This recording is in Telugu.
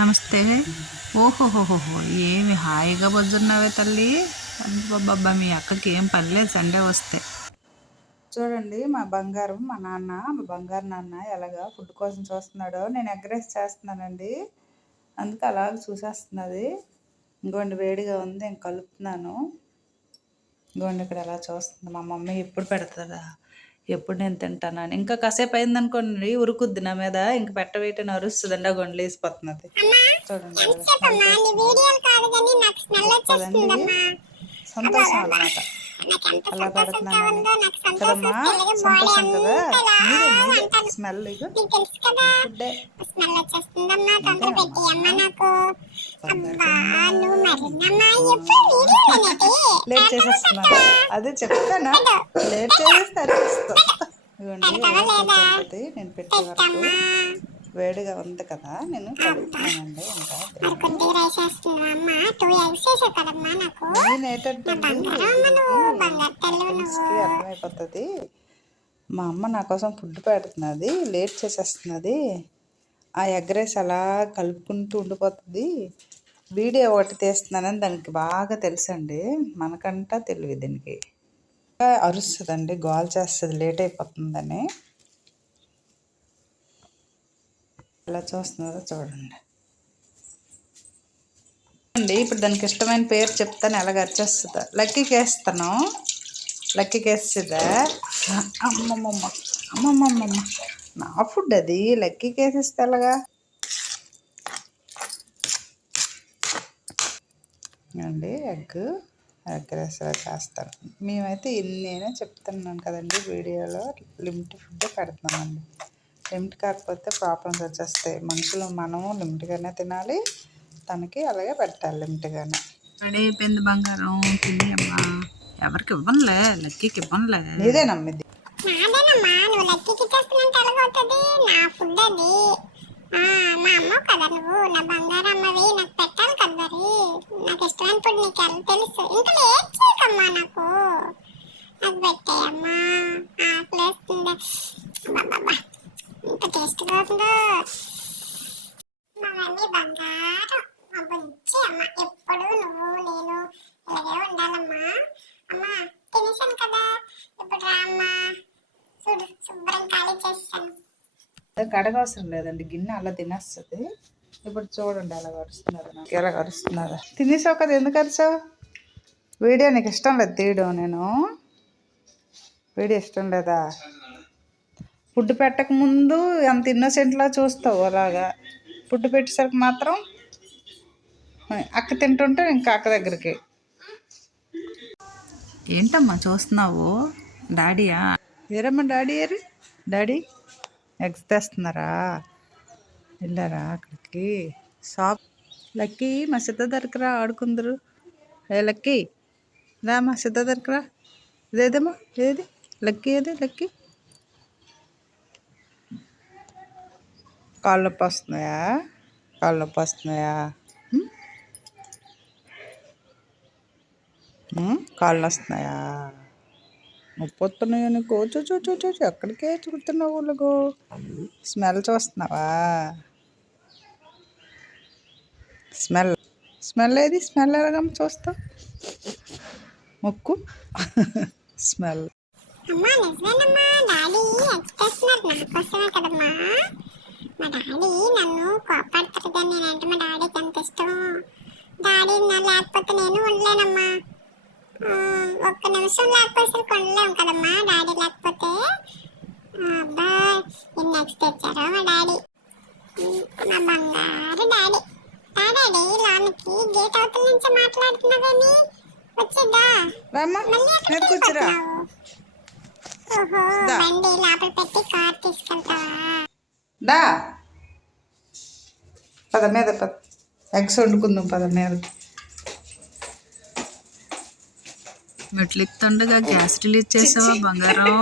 నమస్తే. ఓహోహోహోహో! ఏమి హాయిగా బొజ్జున్నావే తల్లి. అబ్బబ్బబ్బా! మీ అక్కకి ఏం పనిలేదు సండే వస్తే. చూడండి మా బంగారం, మా నాన్న, మా బంగారు నాన్న ఎలాగా ఫుడ్ కోసం చూస్తున్నాడో. నేను ఎగ్ రైస్ చేస్తున్నానండి, అందుకే అలాగ చూసేస్తున్నది. ఇంకోండి వేడిగా ఉంది, నేను కలుపుతున్నాను. ఇంకోండి ఇక్కడ ఎలా చూస్తుంది. మా మమ్మీ ఎప్పుడు పెడుతుందా, ఎప్పుడు నేను తింటానని. ఇంకా కాసేపు అయిందనుకోండి ఉరుకుద్ది నా మీద, ఇంక పెట్టవేయటని అరుస్తుందండి. ఆ గొండ్లు వేసిపోతున్నది. చూడండి గొప్పదండి, సంతోషం అన్నమాట. అలా పెడుతున్నానని కదమ్మా, సంతోషం కదా. మీరే మీరే స్మెల్ ఫుడ్డే లేట్ చేసేస్తున్నాను. అదే చెప్తానా, లేట్ చేసేస్తే అరిపిస్తాం. ఇవ్వండి నేను పెట్టే వరకు వేడిగా ఉంది కదా, నేను కలుపుతున్నానండి. నేను ఏంటంటే అర్థమైపోతుంది. మా అమ్మ నా కోసం ఫుడ్ పెడుతున్నది, లేట్ చేసేస్తున్నది. ఆ ఎగ్ రైస్ అలా కలుపుకుంటూ ఉండిపోతుంది. వీడియో ఒకటి తీస్తున్నానని దానికి బాగా తెలుసండి, మనకంటా తెలివి దీనికి. అరుస్తుందండి, గోల్ చేస్తుంది లేట్ అయిపోతుందని. ఎలా చూస్తున్నారో చూడండి. ఇప్పుడు దానికి ఇష్టమైన పేరు చెప్తాను, ఎలాగ అరిచేస్తుందా. లక్కీకి వేస్తాను, లక్కీకి వేస్తుందా. అమ్మమ్మమ్మ అమ్మమ్మమ్మమ్మ, నా ఫుడ్ అది, లక్కీకి వేసేస్తే ఎలాగా. అండి ఎగ్ రైస్ చేస్తాను. మేమైతే ఎన్నైనా చెప్తున్నాను కదండి వీడియోలో, లిమిట్ ఫుడ్ పెడుతున్నామండి. లిమిట్ కాకపోతే ప్రాబ్లమ్స్ వచ్చేస్తాయి. మనుషులు మనము లిమిట్గానే తినాలి, తనకి అలాగే పెట్టాలి లిమిట్గానే. రెడీ అయిపోయింది బంగారం, తిని అమ్మా. ఎవరికి ఇవ్వనులే, లక్కీకి ఇవ్వనులే. నీదే నమ్మిది. మా అమ్మ కదా నువ్వు, నా బంగారు అమ్మవి, నాకు పెట్టాలి కదా మరి. నాకు ఇష్టమైన ఫుడ్ నీకు ఎలా తెలుసు. ఇంకా లేట్ చేయకమ్మా, నాకు పెట్టాయమ్మా, ఆకలేస్తుంది. ఇంత టేస్ట్గా ఉందో. మా మమ్మీ బంగారం, మా బుజ్జి అమ్మ. ఎప్పుడు నువ్వు నేను ఇలాగే ఉండాలమ్మా. అమ్మా తినేసాను కదా, ఇప్పుడు రా అమ్మా, చూడు శుభ్రం ఖాళీ చేస్తాను. కడగవసరం లేదండి, గిన్నె అలా తినేస్తుంది. ఇప్పుడు చూడండి ఎలా కరుస్తున్నారు, నాకు ఎలా కరుస్తున్నారా. తినేసావు కదా, ఎందుకు అరిచావు. వీడియో నీకు ఇష్టం లేదు తీయడం, నేను వీడియో ఇష్టం లేదా. ఫుడ్ పెట్టకముందు అంత ఇన్నోసెంట్లా చూస్తావు, అలాగా ఫుడ్ పెట్టేసరికి మాత్రం అక్క తింటుంటే ఇంకా అక్క దగ్గరికి. ఏంటమ్మా చూస్తున్నావు, డాడీయా. ఏరమ్మా డాడీ ఏరి, డాడీ ఎగ్స్ తెస్తున్నారా, వెళ్ళారా అక్కడికి షాప్. లక్కీ మా సిద్ధ దగ్గర ఆడుకుందరు. ఏ లక్కీ రా, మా సిద్ధ దగ్గర. ఇదేదమ్మా, ఏది లక్కీ, ఏది లక్కీ. కాళ్ళు నొప్పి వస్తున్నాయా, కాళ్ళు నొప్పి వస్తున్నాయా, కాళ్ళు వస్తున్నాయా, నొప్పి వస్తున్నాయా నీకు. చూ ఎక్కడికే చూస్తున్నావు వాళ్ళకు. స్మెల్ చూస్తున్నావా, స్మెల్ స్మెల్ ఏది, స్మెల్ ఎలాగమ్మ చూస్తా, మొక్కు స్మెల్. అమ్మా నిజమేనమ్మా, డాడీ ఎక్స్ప్రెస్తున్నారు నా కోసమే కదమ్మా. మా డాడీ నన్ను కోపడతారు కానీ నేనంటే మా డాడీకి ఎంత ఇష్టం. డాడీ నా లేకపోతే నేను ఉండలేనమ్మా. ఒక్క నిమిషం లేకపోతే కొనలేము కదమ్మా డాడీ లేకపోతే. అబ్బా ఎన్ని ఎగ్స్ తెచ్చారో మా డాడీ, మా బంగారు డాడీ. డాడీ లోనికి గేట్ అవతల నుంచి మాట్లాడుతున్నావేమి, వచ్చేద్దా మళ్ళీ కూర్చురా. ఓహో బండి లోపల పెట్టి కార్ తీసుకెళ్తావా. పద మీద పద, ఎగ్స్ వండుకుందాం పద మీద. మెట్లు ఎక్కుతుండగా గ్యాస్ రిలీజ్ చేసావా బంగారం.